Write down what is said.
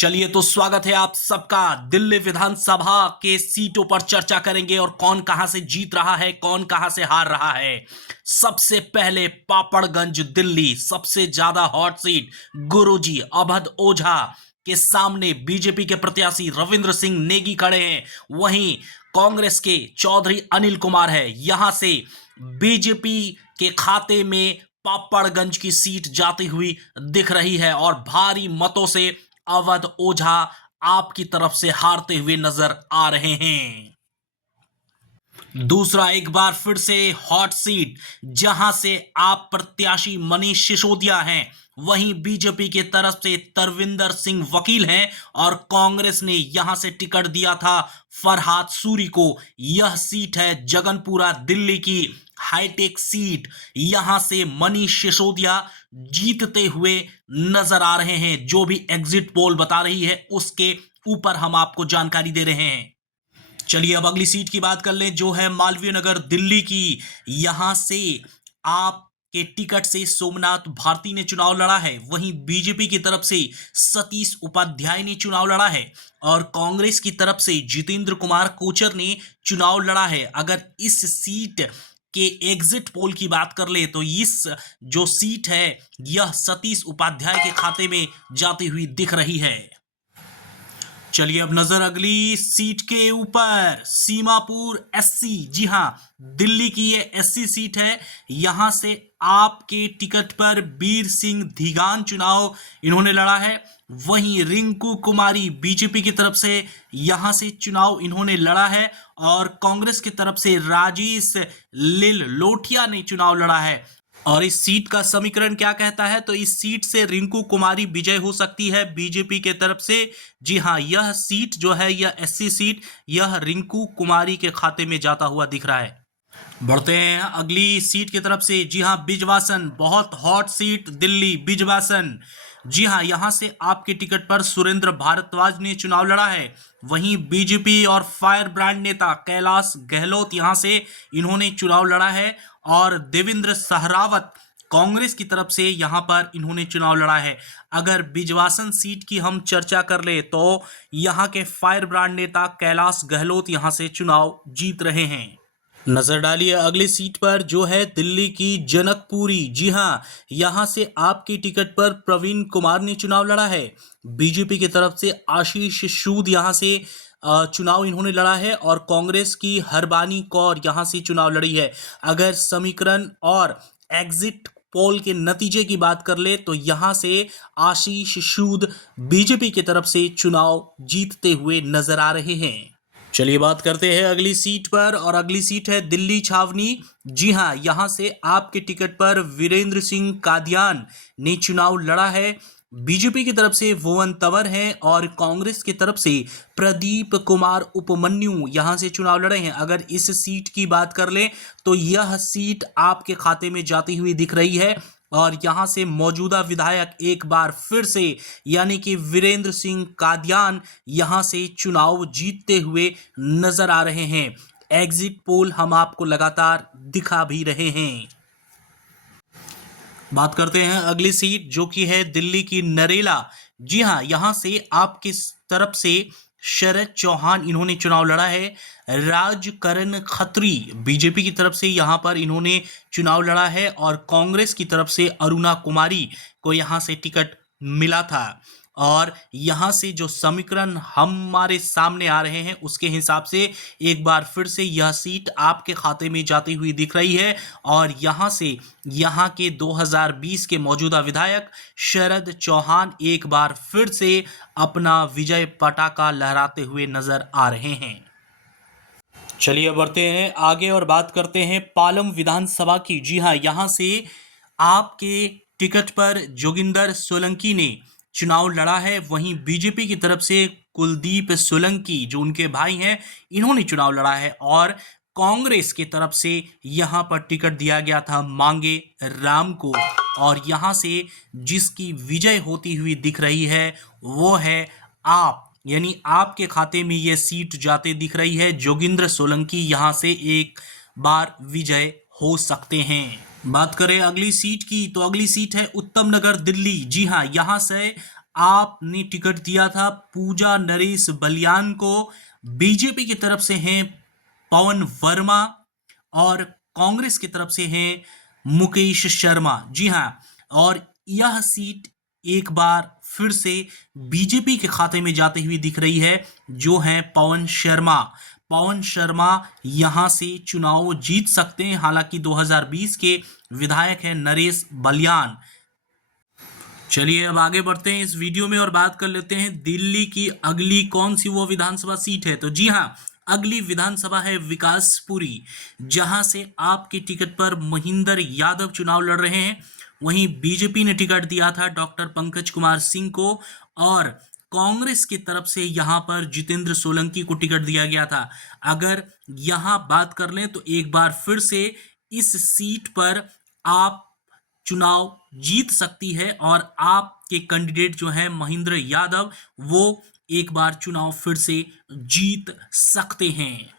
चलिए तो स्वागत है आप सबका। दिल्ली विधानसभा के सीटों पर चर्चा करेंगे और कौन कहां से जीत रहा है, कौन कहां से हार रहा है। सबसे पहले पापड़गंज दिल्ली, सबसे ज्यादा हॉट सीट गुरुजी अवध ओझा के सामने बीजेपी के प्रत्याशी रविंद्र सिंह नेगी खड़े हैं। वहीं कांग्रेस के चौधरी अनिल कुमार है। यहां से बीजेपी के खाते में पापड़गंज की सीट जाती हुई दिख रही है और भारी मतों से अवध ओझा आपकी तरफ से हारते हुए नजर आ रहे हैं। दूसरा एक बार फिर से हॉट सीट, जहां से आप प्रत्याशी मनीष सिसोदिया हैं, वहीं बीजेपी की तरफ से तरविंदर सिंह वकील हैं और कांग्रेस ने यहां से टिकट दिया था फरहाद सूरी को। यह सीट है जगनपुरा दिल्ली की हाईटेक सीट। यहां से मनीष सिसोदिया जीतते हुए नजर आ रहे हैं। जो भी एग्जिट पोल बता रही है उसके ऊपर हम आपको जानकारी दे रहे हैं। चलिए अब अगली सीट की बात कर लें, जो है मालवीय नगर दिल्ली की। यहां से आप के टिकट से सोमनाथ भारती ने चुनाव लड़ा है। वहीं बीजेपी की तरफ से सतीश उपाध्याय ने चुनाव लड़ा है और कांग्रेस की तरफ से जितेंद्र कुमार कोचर ने चुनाव लड़ा है। अगर इस सीट के एग्जिट पोल की बात कर ले तो इस जो सीट है यह सतीश उपाध्याय के खाते में जाती हुई दिख रही है। चलिए अब नजर अगली सीट के ऊपर, सीमापुर एससी। जी हां, दिल्ली की ये एससी सीट है। यहां से आपके टिकट पर वीर सिंह धीगान चुनाव इन्होंने लड़ा है। वहीं रिंकू कुमारी बीजेपी की तरफ से यहां से चुनाव इन्होंने लड़ा है और कांग्रेस की तरफ से राजेश लिल लोटिया ने चुनाव लड़ा है। और इस सीट का समीकरण क्या कहता है, तो इस सीट से रिंकू कुमारी विजय हो सकती है बीजेपी के तरफ से। जी हां, यह सीट जो है, यह एससी सीट, यह रिंकू कुमारी के खाते में जाता हुआ दिख रहा है। बढ़ते हैं अगली सीट की तरफ से। जी हां, बिजवासन, बहुत हॉट सीट दिल्ली बिजवासन। जी हां, यहां से आपके टिकट पर सुरेंद्र भारद्वाज ने चुनाव लड़ा है। वहीं बीजेपी और फायर ब्रांड नेता कैलाश गहलोत यहां से इन्होंने चुनाव लड़ा है और देवेंद्र सहरावत कांग्रेस की तरफ से यहां पर इन्होंने चुनाव लड़ा है। अगर बिजवासन सीट की हम चर्चा कर ले तो यहां के फायर ब्रांड नेता कैलाश गहलोत यहां से चुनाव जीत रहे हैं। नजर डालिए अगली सीट पर, जो है दिल्ली की जनकपुरी। जी हां, यहां से आपकी टिकट पर प्रवीण कुमार ने चुनाव लड़ा है। बीजेपी की तरफ से आशीष सूद यहां से चुनाव इन्होंने लड़ा है और कांग्रेस की हरबानी कौर यहां से चुनाव लड़ी है। अगर समीकरण और एग्जिट पोल के नतीजे की बात कर ले तो यहां से आशीष सूद बीजेपी की तरफ से चुनाव जीतते हुए नजर आ रहे हैं। चलिए बात करते हैं अगली सीट पर और अगली सीट है दिल्ली छावनी। जी हां, यहां से आपके टिकट पर वीरेंद्र सिंह कादियान ने चुनाव लड़ा है। बीजेपी की तरफ से भुवन तंवर है और कांग्रेस की तरफ से प्रदीप कुमार उपमन्यु यहां से चुनाव लड़े हैं। अगर इस सीट की बात कर ले तो यह सीट आपके खाते में जाती हुई दिख रही है और यहां से मौजूदा विधायक एक बार फिर से यानी कि वीरेंद्र सिंह कादियान यहां से चुनाव जीतते हुए नजर आ रहे हैं। एग्जिट पोल हम आपको लगातार दिखा भी रहे हैं। बात करते हैं अगली सीट, जो कि है दिल्ली की नरेला। जी हां, यहां से आपकी तरफ से शरद चौहान इन्होंने चुनाव लड़ा है। राजकरण खत्री बीजेपी की तरफ से यहां पर इन्होंने चुनाव लड़ा है और कांग्रेस की तरफ से अरुणा कुमारी को यहां से टिकट मिला था। और यहां से जो समीकरण हमारे सामने आ रहे हैं उसके हिसाब से एक बार फिर से यह सीट आपके खाते में जाती हुई दिख रही है और यहां से यहां के 2020 के मौजूदा विधायक शरद चौहान एक बार फिर से अपना विजय पताका लहराते हुए नजर आ रहे हैं। चलिए बढ़ते हैं आगे और बात करते हैं पालम विधानसभा की। जी हां, यहां से आपके टिकट पर जोगिंदर सोलंकी ने चुनाव लड़ा है। वहीं बीजेपी की तरफ से कुलदीप सोलंकी जो उनके भाई हैं इन्होंने चुनाव लड़ा है और कांग्रेस की तरफ से यहां पर टिकट दिया गया था मांगे राम को और यहां से जिसकी विजय होती हुई दिख रही है वो है आप, यानी आपके खाते में ये सीट जाते दिख रही है। जोगिंद्र सोलंकी यहां से एक बार विजय हो सकते हैं। बात करें अगली सीट की तो अगली सीट है उत्तम नगर दिल्ली। जी हां, यहां से आपने टिकट दिया था पूजा नरेश बलियान को। बीजेपी की तरफ से हैं पवन वर्मा और कांग्रेस की तरफ से हैं मुकेश शर्मा। जी हां, और यह सीट एक बार फिर से बीजेपी के खाते में जाती हुई दिख रही है, जो है पवन शर्मा। पवन शर्मा यहां से चुनाव जीत सकते हैं। हालांकि 2020 के विधायक हैं नरेश बलियान। चलिए अब आगे बढ़ते हैं इस वीडियो में और बात कर लेते हैं दिल्ली की अगली कौन सी वो विधानसभा सीट है। तो जी हां, अगली विधानसभा है विकासपुरी, जहां से आपके टिकट पर महेंद्र यादव चुनाव लड़ रहे हैं। वहीं बीजेपी ने टिकट दिया था डॉक्टर पंकज कुमार सिंह को, और कांग्रेस की तरफ से यहां पर जितेंद्र सोलंकी को टिकट दिया गया था। अगर यहां बात कर लें तो एक बार फिर से इस सीट पर आप चुनाव जीत सकती है और आपके कैंडिडेट जो है महेंद्र यादव, वो एक बार चुनाव फिर से जीत सकते हैं।